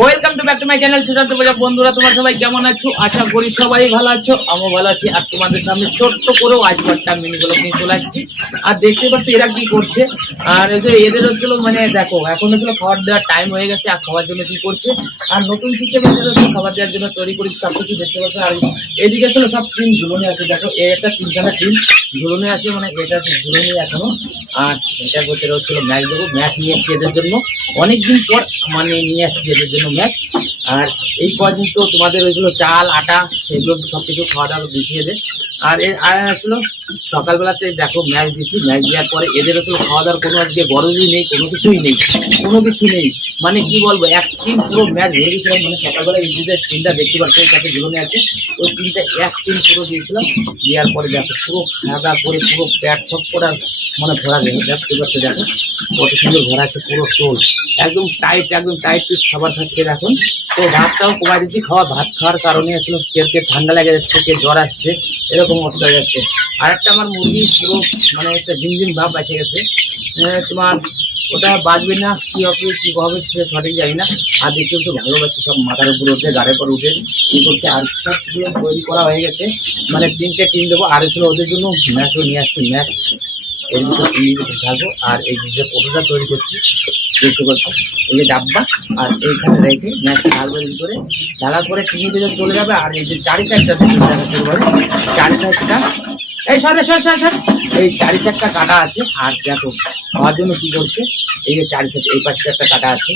Welcome to back to my channel Sushant বলে বন্ধুরা, তোমার সবাই কেমন আছো? আশা করি সবাই ভালো আছো। আমিও ভালো আছি। আর তোমাদের সামনে ছোট্ট করেও আজ একটা মিনি ব্লগ নিয়ে চলে আসছি। আর দেখতে পাচ্ছ, এরা কি করছে? আর এই যে এদের হচ্ছিল মানে দেখো, এখন হচ্ছিল খাবার দেওয়ার টাইম হয়ে গেছে, আর খাওয়ার জন্য কি করছে? আর নতুন সিস্টেম খাবার দেওয়ার জন্য তৈরি করেছি সব কিছু দেখতে পাচ্ছ। আর এদিকে ছিল সব টিম ঝুলনে আছে। দেখো, এই একটা তিনখানা টিম ঝুলনে আছে মানে এটা ঝুলনে এখনও। আর এটা হচ্ছে হচ্ছিল ম্যাচ দেবো ম্যাচ নিয়ে এসছি এদের জন্য। অনেকদিন পর মানে নিয়ে আসছি এদের জন্য। ম্যাচ আর এই কদিন তো তোমাদের ওইগুলো চাল, আটা, সেগুলো সব কিছু খাওয়া দাওয়া দিচ্ছি এদের আর এর আর আসলো, সকালবেলাতে দেখো ম্যাচ দিচ্ছি ম্যাচ দেওয়ার পরে এদের হচ্ছে খাওয়া দাওয়ার কোনো আজকে গরজই নেই, কোনো কিছুই নেই, কোনো কিছু নেই। মানে কি বলব, একদিন পুরো ম্যাচ হয়ে গেছিলাম মানে সকালবেলা যে টিমটা দেখতে পাচ্ছি কাছে জীবনে আছে, ওই টিমটা এক টিম পুরো দিয়েছিলাম, দেওয়ার পরে দেখো পুরো খাওয়া করে পুরো প্যাট সব করা মানে ভরা গেছে দেখতে পাচ্ছ দেখো, কত সুন্দর ভরা আছে পুরো টোল। একদম টাইট একদম টাইট খাবার খাচ্ছে এখন। তো ভাতটাও কমাই দিচ্ছি খাওয়া, ভাত খাওয়ার কারণে আসলে কেউ কে ঠান্ডা লেগে যাচ্ছে কে জ্বর আসছে, এরকম অবস্থা হয়ে যাচ্ছে। আর একটা আমার মুরগি পুরো মানে একটা ঝিমঝিম ভাব বেঁচে গেছে। তোমার ওটা বাঁচবে না, কি হবে কি হবে সে সঠিক জানি না। আর দেখতে তো ভালো লাগছে সব মাথার উপরে উঠে, গাড়ির পর উঠে ই করছে, আর সব কিছু তৈরি করা হয়ে গেছে। মানে তিনটে টিম দেবো, আর ছিল ওদের জন্য ম্যাচও নিয়ে আসছে ম্যাচ এর ভিতরে থাকব, আর এই যে কতটা তৈরি করছি দেখতে পাচ্ছ? এই যে ডাব্বা আর এইখানে রেখে ম্যাচ ঢালবে ভিতরে ঢালার পরে টিভি ভিতরে চলে যাবে আর এই যে চারি চারটা করে চারি চারটা এই সরে, সর সর সর। এই চারি চারটা কাটা আছে আর দেখো খাওয়ার জন্য কি করছে? এই যে চারি চারটা এই পাশে একটা কাটা আছে,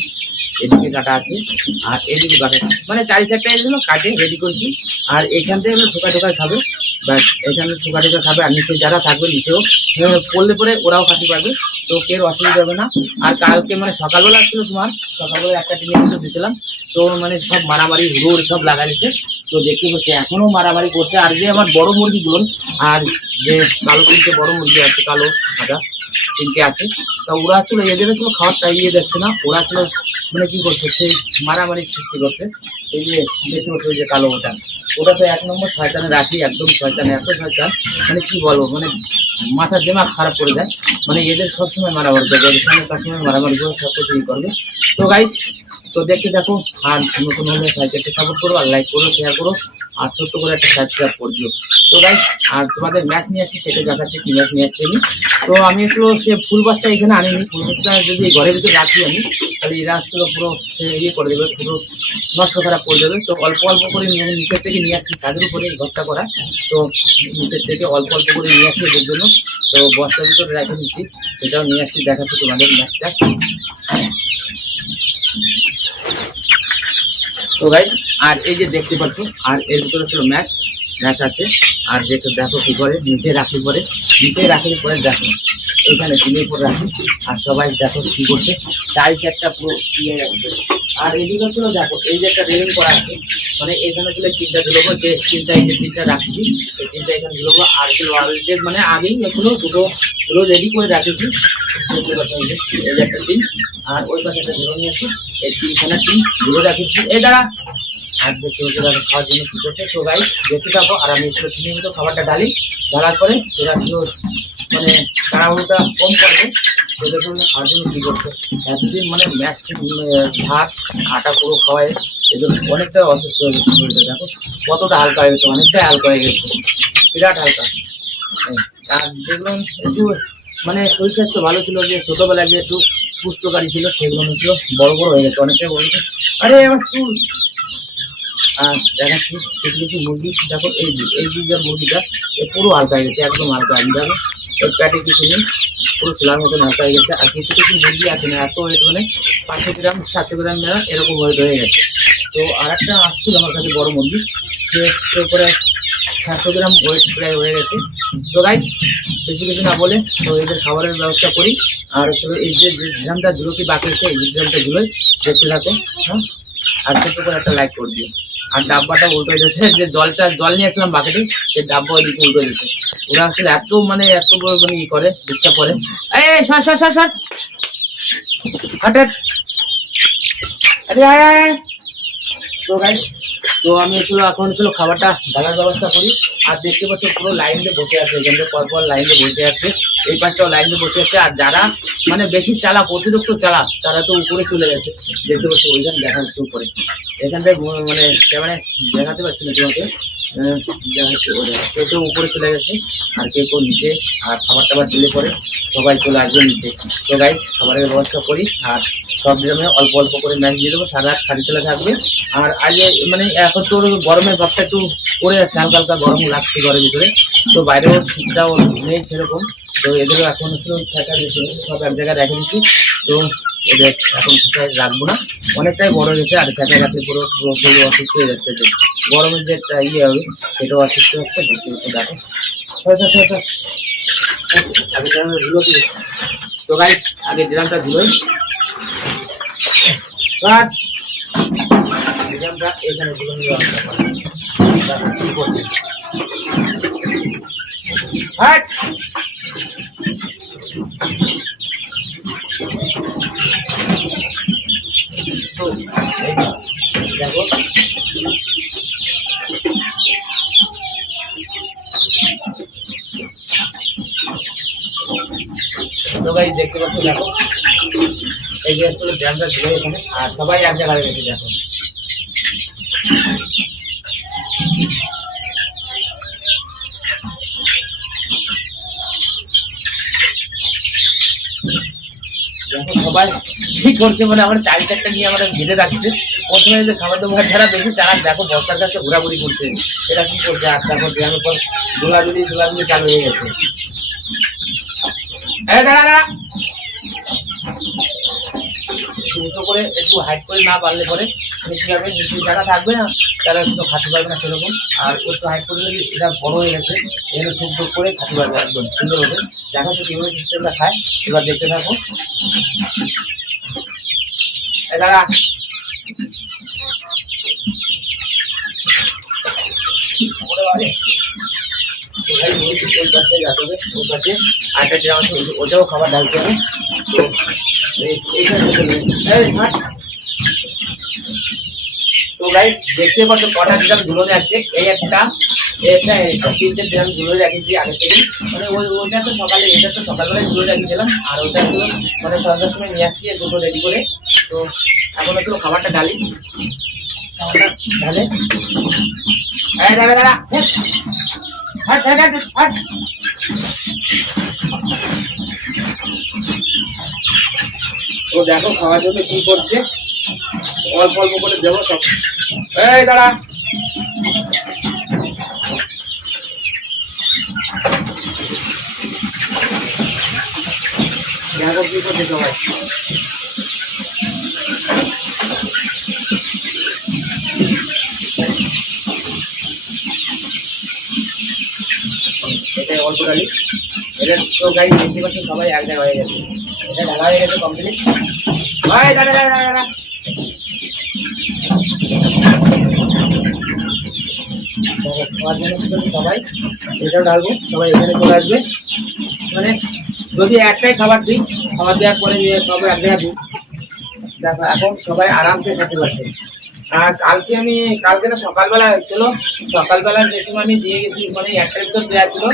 এদিকে কাটা আছে আর এদিকে কাটা মানে চারি চারটা এগুলো কাটে রেডি করছি। আর এখান থেকে আমরা ঠোকা ঠোকা খাবে। বাট এখানে ঠোকা খাবে আর নিচে যারা থাকবে নিচেও। পড়লে পরে ওরাও খাতে পারবে। তো কেউ অসুবিধা হবে না। আর কালকে মানে সকালবেলা আসছিল তোমার, সকালবেলা একটা টিনে কিন্তু দিয়েছিলাম। তো মানে সব মারামারি, রোড সব লাগা দিচ্ছে তো দেখতে পাচ্ছি এখনও মারামারি করছে। আর যে আমার বড় মুরগিগুলো আর যে কালো তিনটে বড় মুরগি আছে, কালো সাদা তিনটে আছে, তা ওরা ছিল, এদের ছিল খাবারটা ইয়ে যাচ্ছে না। ওরা ছিল মানে কি করছে, সেই মারামারির সৃষ্টি করছে। এই যে দেখতে পাচ্ছি যে কালো ওটা। ওটা তো এক নম্বর শয়তানে রাখি, একদম শয়তান, এত শয়তান। মানে কি বলব মানে মাথার দিমাগ খারাপ করে দেয়। মানে এদের সবসময় মারামারি করবে, এদের সঙ্গে সবসময় মারামারি করে সব কিছুই করবে। তো গাইস তো দেখতে দেখো আর নতুন হলে সাইকেলকে সাপোর্ট করো, আর লাইক করো শেয়ার করো। আর ছোট্ট করে একটা সাবস্ক্রাইব করে দিও তো গাইস আর তোমাদের ম্যাচ নিয়ে আসছি, সেটা দেখাচ্ছি কি ম্যাচ নিয়ে আসছি আমি। তো আমি আসলে সে ফুল বাসটা এখানে আনিনি ফুল বাসটা যদি ঘরের ভিতরে রাখি আমি, তাহলে এরা আসছিল পুরো সে ইয়ে করে দেবে, পুরো নষ্ট খারাপ করে দেবে তো অল্প অল্প করে নিচের থেকে নিয়ে আসছি ছাদের উপরে এই ঘরটা করা। তো নিচের থেকে অল্প অল্প করে নিয়ে আসছি এদের জন্য। তো বস্তার ভিতরে রেখে দিচ্ছি, সেটাও নিয়ে আসছি, দেখাচ্ছি তোমাদের ম্যাচটা তো গাইজ আর এই যে দেখতে পাচ্ছি, আর এর ভিতরে ছিল ম্যাশ ম্যাশ আছে। আর দেখো দেখো কি করে, নিচে রাখি পরে নিচে রাখি পরে দেখো। এখানে দিনের পর রাখি আর সবাই দেখো কি করছে। চারি চারটা পুরো ইয়ে আর এদিকে ছিল দেখো, এই যে একটা রেলিং করা আছে মানে এখানে ছিল তিনটা ঝুলবো যে তিনটা যে তিনটা রাখছি এই তিনটা এখানে ঝুলবো আর ছিল অলরেডি মানে আগেই এগুলো দুটো দুটো রেডি করে রাখেছি। এই যে একটা টিম আর ওই পাশে একটা ঝুলো নিয়ে আসছি, এই তিনখানা টিম ঝুলো রাখেছি। এই দাঁড়া! আর দেখতে হচ্ছে তাদের খাওয়ার জন্য কি করছে, তো গাই দেখতে থাকো, আর আমি একটু চিনি মতো খাবারটা ডালি ঢালার পরে ওরা ছিল মানে তাড়াহুড়োটা কম করবে। তো দেখুন খাওয়ার জন্য কি করছে এতদিন মানে ম্যাচ ভাত, আটা পুরো খাওয়ায় এদের অনেকটা অসুস্থ হয়ে গেছে শরীরটা, দেখো। কতটা হালকা হয়ে গেছে অনেকটাই হালকা হয়ে গেছে। বিরাট হালকা। আর দেখলাম একটু মানে শরীর স্বাস্থ্য ভালো ছিল যে, ছোটবেলায় যে একটু পুষ্টকারী ছিল, সেগুলো হচ্ছে বড় বড় হয়ে গেছে, অনেকটাই বড় আরে, আমার চুল! আর দেখাচ্ছি, কিছু কিছু মুরগি, দেখো, এই এই যে মুরগিটা, এ পুরো হালকা হয়ে গেছে, একদম হালকা। আমি দেখো প্যাটে কিছু নেই, পুরো শিলার মতন হালকা হয়ে গেছে। আর কিছু কিছু মুরগি আছে না, এত ওয়েট মানে পাঁচশো গ্রাম, সাতশো গ্রাম মেলা এরকম ওয়েট হয়ে গেছে। তো আর একটা আসছিল আমার কাছে বড় মুরগি, সে উপরে সাতশো গ্রাম ওয়েট প্রায় হয়ে গেছে। তো গাইজ বেশি কিছু না বলে তো এদের খাবারের ব্যবস্থা করি। আর এই যে ড্রামটা ঝুলোটি বাকি আছে, এই ড্রামটা ঝুলোই দেখতে থাকো হ্যাঁ? আর ছোট্ট করে একটা লাইক করে দিও। আর ডাব্বাটা উল্টো যাচ্ছে, যে জলটা, জল নিয়ে আসলাম বাকেটে, সেই ডাব্বা ওইদিকে উল্টো দিচ্ছে ওরা আসলে এত মানে এত মানে ই করে ডিস্টার্ব করে। এই সর সর সর সর। হাট আরে। তো তো আমি ছিল এখন ছিল খাবারটা ঢালার ব্যবস্থা করি। আর দেখতে পাচ্ছ পুরো লাইন দিয়ে বসে আছে এখান থেকে পরপর লাইন দিয়ে বসে আছে। এই পাশটাও লাইন দিয়ে বসে আছে, আর যারা মানে বেশি চালাক অতিরিক্ত চালাক তারা তো উপরে চলে গেছে। দেখতে পাচ্ছি, ওইখানে দেখা উপরে। এখানটায় ব- মানে ক্যামেরায় দেখাতে পারছি না তোমাকে। আহ, দেখা যাচ্ছে ওরা কেউ কেউ উপরে চলে গেছে আর কেউ কেউ নিচে আর খাবার টাবার দিলে পরে সবাই চলে আসবে নিচে। তো গাইস খাবারের ব্যবস্থা করি আর সব ড্রামে অল্প অল্প করে ম্যাচ দিয়ে দেবো সারা রাত খালি চলে থাকবে। আর আজ মানে এখন তো গরমের ভাবটা একটু পড়ে যাচ্ছে হালকা হালকা গরম লাগছে ঘরের ভিতরে। তো বাইরেও শীতটাও নেই সেরকম। তো এদেরও এখন একটু থাকা সব এক জায়গায় রেখে দিচ্ছি তো এদের এখন থাকায় রাখব না। অনেকটাই বড় হয়েছে আর থাকা রাখলে পুরো পুরো শরীর অসুস্থ হয়ে যাচ্ছে তো গরমের যে একটা ইয়ে হবে সেটাও অসুস্থ হচ্ছে দেখো। চল, চল, চল। আগে ধুলো। তো গাইস আগে ড্রামটা ধুলোই ড্রামটা এখানে ধুলো নিয়ে কি করছে? হাট তো এই দেখো তো গাইস দেখতে পাচ্ছ, দেখো। এই যে আসলে ছিল এখানে, আর সবাই এক জায়গায় গেছে, দেখো। সবাই কি করছে মানে আমার চারি চারটা নিয়ে আমাদের ঘিরে রাখছে। প্রথমে যে খাবার দাবার ছাড়া বেশি চারা দেখো বস্তার কাছে ঘোরাঘুরি করছে। এরা কি করছে? আর দেখো ড্রামের পর দোলাদুলি দোলাদুলি চালু হয়ে গেছে। এই দাঁড়া করে একটু হাইট করে না পারলে পরে কি হবে নিচে যারা থাকবে না, তারা একটু খাতে পারবে না সেরকম। আর একটু হাইট করে দিলে এটা বড় হয়ে গেছে। এগুলো টুক টুক করে খাতে পারবে একদম, সুন্দর হবে। দেখা যাচ্ছে কীভাবে সিস্টেমটা খায়, এবার দেখতে থাকো। দাঁড়া। ওই পাশে যেতে হবে ওই পাশে। আরেকটা ড্রাম আছে ওটাও খাবার ঢালতে হবে তো, এই-। এই। তো গাইস দেখতে পাচ্ছ, কটা ড্রাম ধুলো যাচ্ছে এই একটা এই একটা তিনটে ড্রাম ধুলো রেখেছি আগে থেকে মানে ওই, ওইটা তো সকালে, এটা তো সকালবেলায় ধুলো রেখেছিলাম। আর ওটা হলো মানে সন্ধ্যার সময় নিয়ে আসছি, দুটো রেডি করে। তো, এখন হচ্ছে খাবারটা ডালি। খাবারটা এই দাঁড়া দাঁড়া হাট হাট হাট ও দেখো খাওয়ার জন্য কি করছে? অল্প অল্প করে দেবো সব। এই, দাঁড়া। দেখো কি করছে সবাই। ডালি এটা তো গাড়ি দেখতে পাচ্ছ সবাই এক জায়গায় হয়ে গেছে। এটা ঢালা হয়ে গেছে কমপ্লিট ভাই দাঁড়া দাঁড়া দাঁড়া সবাই এটাও ঢালবো, সবাই এখানে চলে আসবে। মানে যদি একটাই খাবার দিই, খাবার দেওয়ার পরে সবাই এক জায়গায় দিই দেখো, এখন সবাই আরামসে খেতে পারছে। আর কালকে আমি, কালকে তো সকালবেলা হয়েছিল। সকালবেলা যে সময় আমি দিয়ে গেছি মানে একটার ভিতর দেওয়া ছিল।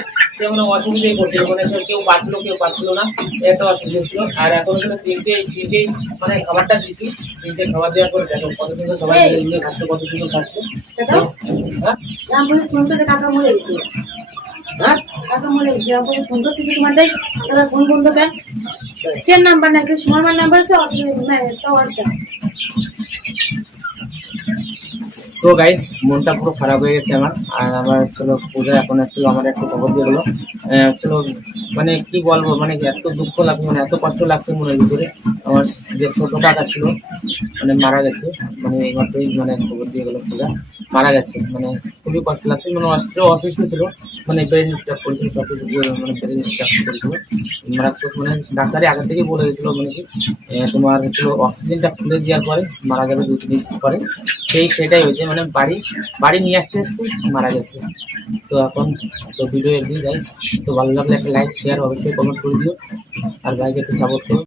সে মানে অসুবিধাই করছিল মানে কেউ পাচ্ছিল কেউ পাচ্ছিল না। এটা অসুবিধা ছিল। আর এখন হচ্ছে তিনটে তিনটেই মানে খাবারটা দিয়েছি। তিনটে খাবার দেওয়ার পরে দেখো কত সুন্দর সবাই মিলে খাচ্ছে কত সুন্দর খাচ্ছে? হ্যাঁ? ফোন হ্যাঁ? বন্ধ কেন নাম্বার না? একটা সুমার নাম্বার আছে হোয়াটসঅ্যাপ তো গাইজ মনটা পুরো খারাপ হয়ে গেছে আমার। আর আমার চলো পূজা এখন এসেছিল আমার একটু খবর দিয়ে গেলো চলো মানে কি বলব মানে এত দুঃখ লাগছে মানে এত কষ্ট লাগছে মনের ভিতরে। আমার যে ছোটো কাকা ছিল মানে মারা গেছে। মানে এইমাত্রই মানে খবর দিয়ে গেলো পূজা। মারা গেছে মানে খুবই কষ্ট লাগছে। মানে অসুস্থ ছিল। মানে ব্রেন স্ট্রোক করেছিল সব কিছু মানে ব্রেন স্ট্রোক করেছিল মারাত্মক মানে ডাক্তারে আগে থেকে বলে গেছিল মানে কি তোমার হচ্ছিল অক্সিজেনটা খুলে দেওয়ার পরে মারা যাবে দু তিন দিন পরে। সেই সেটাই হয়েছে মানে বাড়ি বাড়ি নিয়ে আসতে আসতে মারা গেছে। তো এখন তো ভিডিও দিন গাইস তো ভালো লাগলে একটা লাইক শেয়ার অবশ্যই কমেন্ট করে দিও। আর ভাইকে একটু সাপোর্ট করো।